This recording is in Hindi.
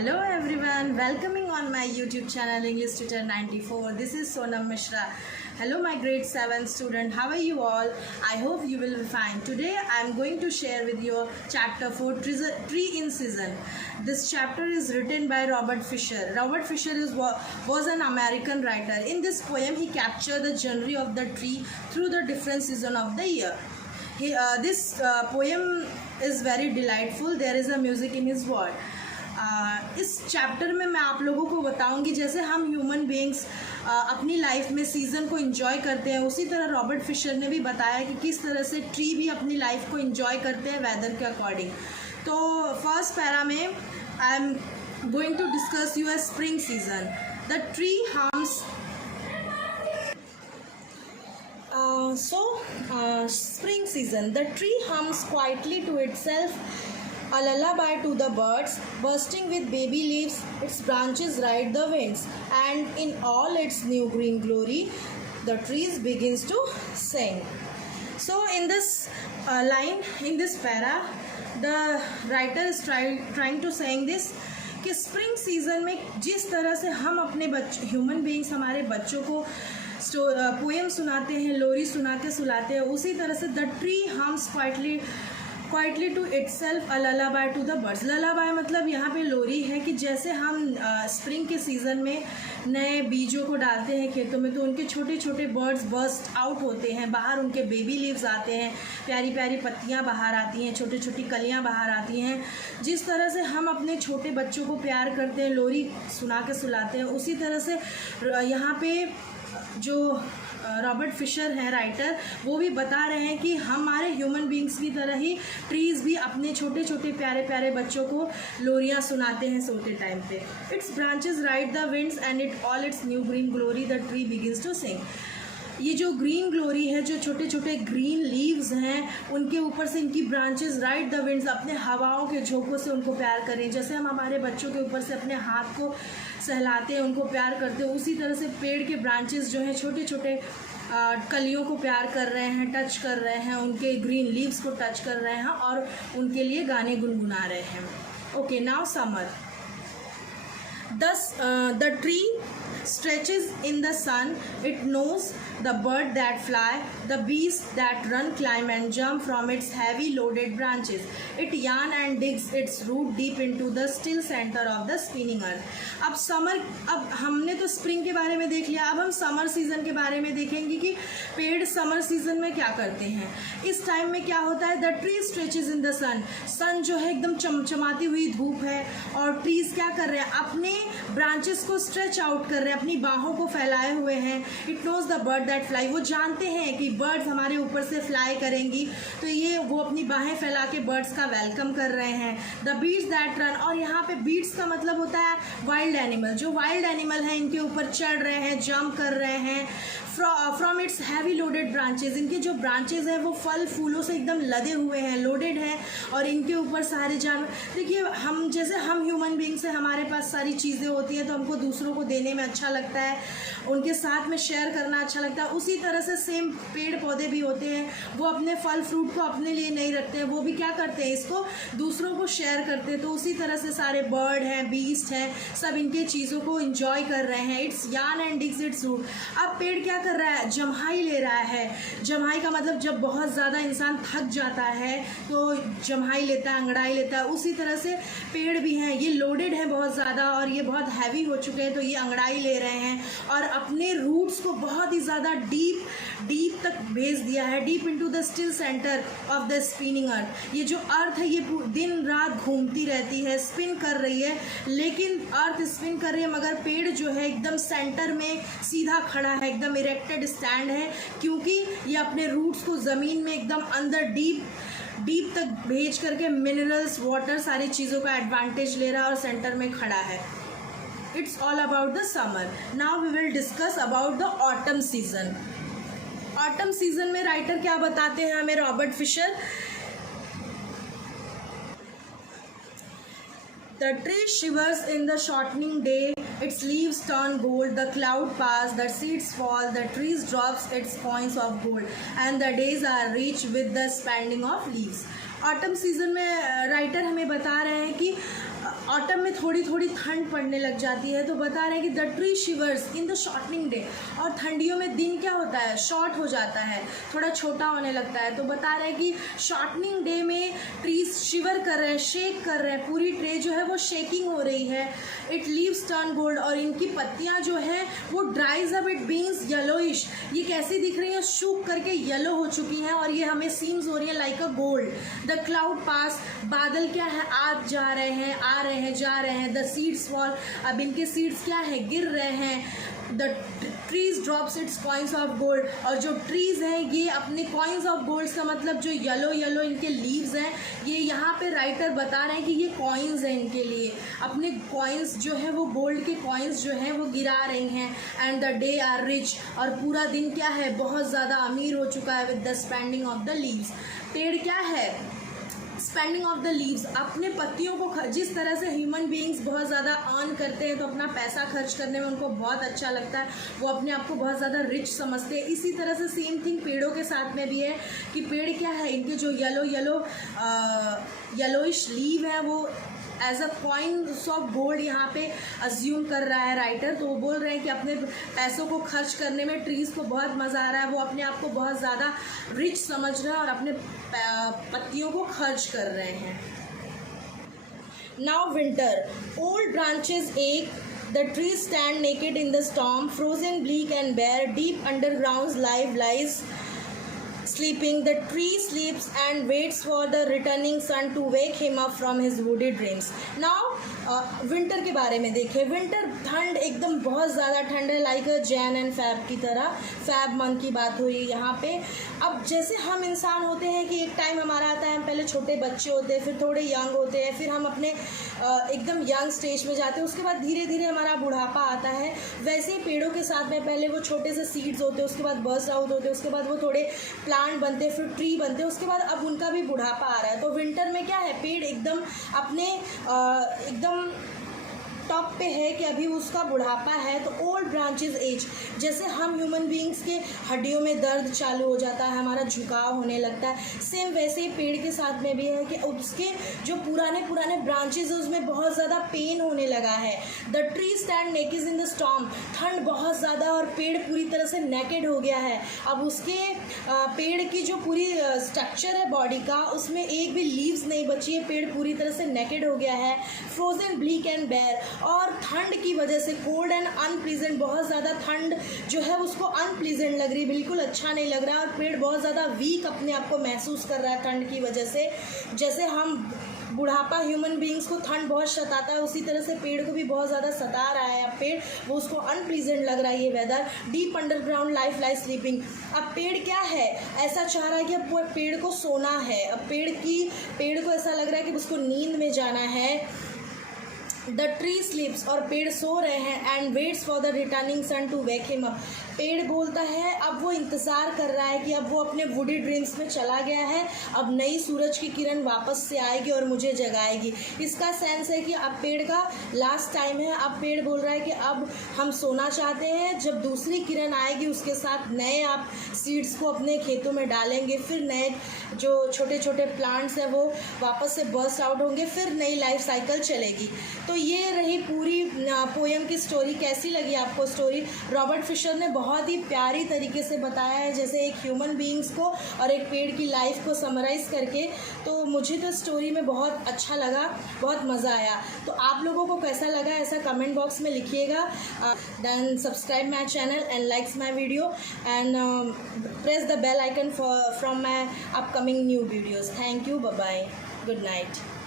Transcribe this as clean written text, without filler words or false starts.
Hello everyone, welcoming on my YouTube channel English Tutor 94. This is Sonam Mishra. Hello my grade 7 student, how are you all? I hope you will be fine. Today I am going to share with you chapter 4 Tree in Season. This chapter is written by Robert Fisher. Robert Fisher was an American writer. In this poem he captured the journey of the tree through the different seasons of the year. This poem is very delightful. There is a music in his word. इस चैप्टर में मैं आप लोगों को बताऊंगी जैसे हम ह्यूमन बीइंग्स अपनी लाइफ में सीज़न को एंजॉय करते हैं, उसी तरह रॉबर्ट फिशर ने भी बताया कि किस तरह से ट्री भी अपनी लाइफ को एंजॉय करते हैं वेदर के अकॉर्डिंग. तो फर्स्ट पैरा में I am going to discuss you spring season. The tree arms spring season. The tree hums quietly to itself, a lullaby to the birds, bursting with baby leaves, its branches ride the winds, and in all its new green glory, the trees begins to sing. So in this line, in this para, the writer is trying to saying this कि स्प्रिंग सीजन में जिस तरह से हम अपने ह्यूमन बीइंग्स हमारे बच्चों को पोएम सुनाते हैं, लोरी सुनाते हैं, उसी तरह से the tree hums quietly to itself a lullaby to the birds. Lullaby मतलब यहाँ पे लोरी है कि जैसे हम स्प्रिंग के सीज़न में नए बीजों को डालते हैं खेतों में तो उनके छोटे छोटे बर्ड्स बर्स्ट आउट होते हैं बाहर, उनके बेबी लीव्स आते हैं, प्यारी प्यारी पत्तियाँ बाहर आती हैं, छोटी छोटी कलियाँ बाहर आती हैं. जिस तरह से हम अपने छोटे बच्चों को प्यार करते हैं, लोरी सुना के सुलाते हैं, उसी तरह से यहाँ पे जो रॉबर्ट फिशर हैं राइटर, वो भी बता रहे हैं कि हमारे ह्यूमन बीइंग्स की तरह ही ट्रीज़ भी अपने छोटे छोटे प्यारे प्यारे बच्चों को लोरियाँ सुनाते हैं सोते टाइम पे. Its branches ride the winds and it all its new green glory the tree begins to sing. ये जो ग्रीन ग्लोरी है, जो छोटे छोटे ग्रीन लीव्स हैं, उनके ऊपर से इनकी ब्रांचेस राइड द विंड्स अपने हवाओं के झोंकों से उनको प्यार करें. जैसे हम हमारे बच्चों के ऊपर से अपने हाथ को सहलाते हैं, उनको प्यार करते हैं, उसी तरह से पेड़ के ब्रांचेस जो हैं छोटे छोटे कलियों को प्यार कर रहे हैं, टच कर रहे हैं, उनके ग्रीन लीव्स को टच कर रहे हैं और उनके लिए गाने गुनगुना रहे हैं. Okay, now summer. The tree stretches in the sun. It knows the bird that fly, the beast that run, climb and jump from its heavy loaded branches. It yarn and digs its root deep into the still center of the spinning earth. अब हमने तो स्प्रिंग के बारे में देख लिया, अब हम समर सीजन के बारे में देखेंगे कि पेड़ समर सीजन में क्या करते हैं. इस टाइम में क्या होता है, the tree stretches in the sun. Sun जो है एकदम चमचमाती हुई धूप है और ट्रीज क्या कर रहे हैं, अपने ब्रांचेस को स्ट्रेच आउट कर रहे हैं, अपनी बाहों को फैलाए हुए हैं. It knows the bird that fly. वो जानते हैं कि बर्ड्स हमारे ऊपर से फ्लाई करेंगी, तो ये वो अपनी बाहें फैला के बर्ड्स का वेलकम कर रहे हैं. The beasts that run. और यहाँ पे बीट्स का मतलब होता है वाइल्ड एनिमल. जो वाइल्ड एनिमल है इनके ऊपर चढ़ रहे हैं, जंप कर रहे हैं. From its heavy loaded branches. इनके जो ब्रांचेज हैं वो फल फूलों से एकदम लदे हुए हैं, लोडेड हैं, और इनके ऊपर सारे जानवर. देखिए, हम जैसे हम ह्यूमन बीइंग्स हैं, हमारे पास सारी चीज़ें होती हैं तो हमको दूसरों को देने में अच्छा लगता है, उनके साथ में शेयर करना अच्छा लगता है. उसी तरह से सेम पेड़ पौधे भी होते हैं, वो अपने फल फ्रूट को अपने लिए नहीं रखते हैं, वो भी क्या करते हैं, इसको दूसरों को शेयर करते हैं. तो उसी तरह से सारे बर्ड हैं, बीस्ट हैं, सब इनके चीज़ों को इंजॉय कर रहे हैं. इट्स यार्न एंड डिग्स इट्स रूट. अब पेड़ क्या कर रहा है, जम्हाई ले रहा है. जम्हाई का मतलब जब बहुत ज़्यादा इंसान थक जाता है तो जम्हाई लेता है, अंगड़ाई लेता है. उसी तरह से पेड़ भी हैं, ये लोडेड है बहुत ज़्यादा और ये बहुत हैवी हो चुके हैं, तो ये अंगड़ाई ले रहे हैं और अपने रूट्स को बहुत ही ज़्यादा डीप तक भेज दिया है, deep into the still centre of the spinning earth. ये जो अर्थ है ये दिन रात घूमती रहती है, स्पिन कर रही है, लेकिन अर्थ स्पिन कर रही है मगर पेड़ जो है एकदम सेंटर में सीधा खड़ा है, एकदम इरेक्टेड स्टैंड है, क्योंकि ये अपने रूट्स को ज़मीन में एकदम अंदर डीप तक भेज करके मिनरल्स, वाटर, सारी चीज़ों का एडवांटेज ले रहा है और सेंटर में खड़ा है. It's all about the summer. Now we will discuss about the autumn season. Autumn season में राइटर क्या बताते हैं हमें Robert Fisher. The tree shivers in the shortening day, its leaves turn gold, the cloud pass, the seeds fall, the trees drops its coins of gold, and the days are rich with the spending of leaves. Autumn season में राइटर हमें बता रहे हैं कि ऑटम में थोड़ी थोड़ी ठंड पड़ने लग जाती है, तो बता रहे हैं कि the tree शिवर्स in the shortening day, और ठंडियों में दिन क्या होता है, शॉर्ट हो जाता है, थोड़ा छोटा होने लगता है। तो बता रहे हैं कि शॉर्टनिंग डे में ट्रीज शिवर कर रहे हैं, शेक कर रहे हैं, पूरी ट्रे जो है वो शेकिंग हो रही है। इट लीव्स टर्न गोल्ड, और इनकी पत्तियां जो है वो ड्राइज अप, इट बीन्स येलोइश, ये कैसी दिख रही है, सूख करके येलो हो चुकी हैं, और ये हमें सीम्स हो रही है like a gold. The cloud pass, बादल क्या है, आज जा रहे हैं, आ रहे हैं, जा रहे हैं। द सीड्स फॉल, अब इनके सीड्स क्या है, गिर रहे हैं। The trees drops it's coins of gold, और जो ट्रीज हैं ये अपने कॉइन्स ऑफ गोल्ड का मतलब जो येलो येलो इनके लीव्स हैं, ये यहाँ पे राइटर बता रहे हैं कि ये कॉइन्स हैं इनके लिए, अपने कॉइन्स जो है वो गोल्ड के कॉइन्स जो हैं वो गिरा रही हैं। And the day are rich, और पूरा दिन क्या है, बहुत ज़्यादा अमीर हो चुका है with the spending of the leaves. पेड़ क्या है, स्पेंडिंग ऑफ द लीव्स, अपने पत्तियों को, जिस तरह से ह्यूमन बीइंग्स बहुत ज़्यादा अर्न करते हैं तो अपना पैसा खर्च करने में उनको बहुत अच्छा लगता है, वो अपने आप को बहुत ज़्यादा रिच समझते हैं, इसी तरह से सेम थिंग पेड़ों के साथ में भी है कि पेड़ क्या है, इनके जो येलोइश लीव है वो as a coins of gold यहाँ पे अज्यूम कर रहा है राइटर। तो वो बोल रहे हैं कि अपने पैसों को खर्च करने में ट्रीज़ को बहुत मज़ा आ रहा है, वो अपने आप को बहुत ज़्यादा रिच समझ रहे हैं और अपने पत्तियों को खर्च कर रहे हैं। नाउ विंटर, ओल्ड ब्रांचेस एक, the trees stand naked in the storm, frozen, bleak and bare, deep underground's life lies sleeping. The tree sleeps and waits for the returning sun to wake him up from his woody dreams. Now winter के बारे में देखें। विंटर ठंड, एकदम बहुत ज़्यादा ठंड है, लाइक जैन एंड फैब की तरह, फैब मंथ की बात हुई यहाँ पे। अब जैसे हम इंसान होते हैं कि एक टाइम हमारा आता है, हम पहले छोटे बच्चे होते हैं, फिर थोड़े यंग होते हैं, फिर हम अपने एकदम यंग स्टेज में जाते हैं, उसके बाद धीरे धीरे हमारा बुढ़ापा आता है। वैसे ही पेड़ों के साथ में पहले वो छोटे से सीड्स होते हैं, उसके बाद बर्स्ट आउट होते हैं, उसके बाद वो थोड़े प्लांट बनते हैं, फिर ट्री बनते हैं, उसके बाद अब उनका भी बुढ़ापा आ रहा है। तो विंटर में क्या है, पेड़ एकदम अपने एकदम टॉप पे है कि अभी उसका बुढ़ापा है। तो ओल्ड ब्रांचेस एज, जैसे हम ह्यूमन बीइंग्स के हड्डियों में दर्द चालू हो जाता है, हमारा झुकाव होने लगता है, सेम वैसे ही पेड़ के साथ में भी है कि उसके जो पुराने पुराने ब्रांचेस है उसमें बहुत ज़्यादा पेन होने लगा है। The tree stand naked in the storm, ठंड बहुत ज़्यादा और पेड़ पूरी तरह से नेकेड हो गया है। अब उसके पेड़ की जो पूरी स्ट्रक्चर है बॉडी का, उसमें एक भी लीव्स नहीं बची है, पेड़ पूरी तरह से नेकेड हो गया है। फ्रोजन, ब्लीक एंड बेयर, और ठंड की वजह से कोल्ड एंड अनप्लीजेंट, बहुत ज़्यादा ठंड जो है उसको अनप्लीजेंट लग रही है, बिल्कुल अच्छा नहीं लग रहा है, और पेड़ बहुत ज़्यादा वीक अपने आप को महसूस कर रहा है ठंड की वजह से। जैसे हम बुढ़ापा ह्यूमन बीइंग्स को ठंड बहुत सताता है, उसी तरह से पेड़ को भी बहुत ज़्यादा सता रहा है। अब पेड़ वो उसको अनप्लीजेंट लग रहा है ये weather. Deep underground life lies sleeping, अब पेड़ क्या है, ऐसा चाह रहा है कि अब पेड़ को सोना है, अब पेड़ को ऐसा लग रहा है कि उसको नींद में जाना है। द ट्री स्लीप्स, और पेड़ सो रहे हैं। And waits for the returning sun to wake him up, पेड़ बोलता है, अब वो इंतज़ार कर रहा है कि अब वो अपने वुडी ड्रीम्स में चला गया है, अब नई सूरज की किरण वापस से आएगी और मुझे जगाएगी। इसका सेंस है कि अब पेड़ का लास्ट टाइम है, अब पेड़ बोल रहा है कि अब हम सोना चाहते हैं, जब दूसरी किरण आएगी उसके साथ नए आप सीड्स को अपने खेतों में डालेंगे, फिर नए जो छोटे छोटे प्लांट्स हैं वो वापस से बर्स्ट आउट होंगे, फिर नई लाइफ साइकिल चलेगी। तो ये रही पूरी पोएम की स्टोरी। कैसी लगी आपको स्टोरी? रॉबर्ट फिशर ने बहुत ही प्यारी तरीके से बताया है, जैसे एक ह्यूमन बीइंग्स को और एक पेड़ की लाइफ को समराइज़ करके। तो मुझे तो स्टोरी में बहुत अच्छा लगा, बहुत मज़ा आया। तो आप लोगों को कैसा लगा ऐसा कमेंट बॉक्स में लिखिएगा। Then subscribe my channel and likes my video and press the bell icon from my upcoming new videos. Thank you, bye bye, good night.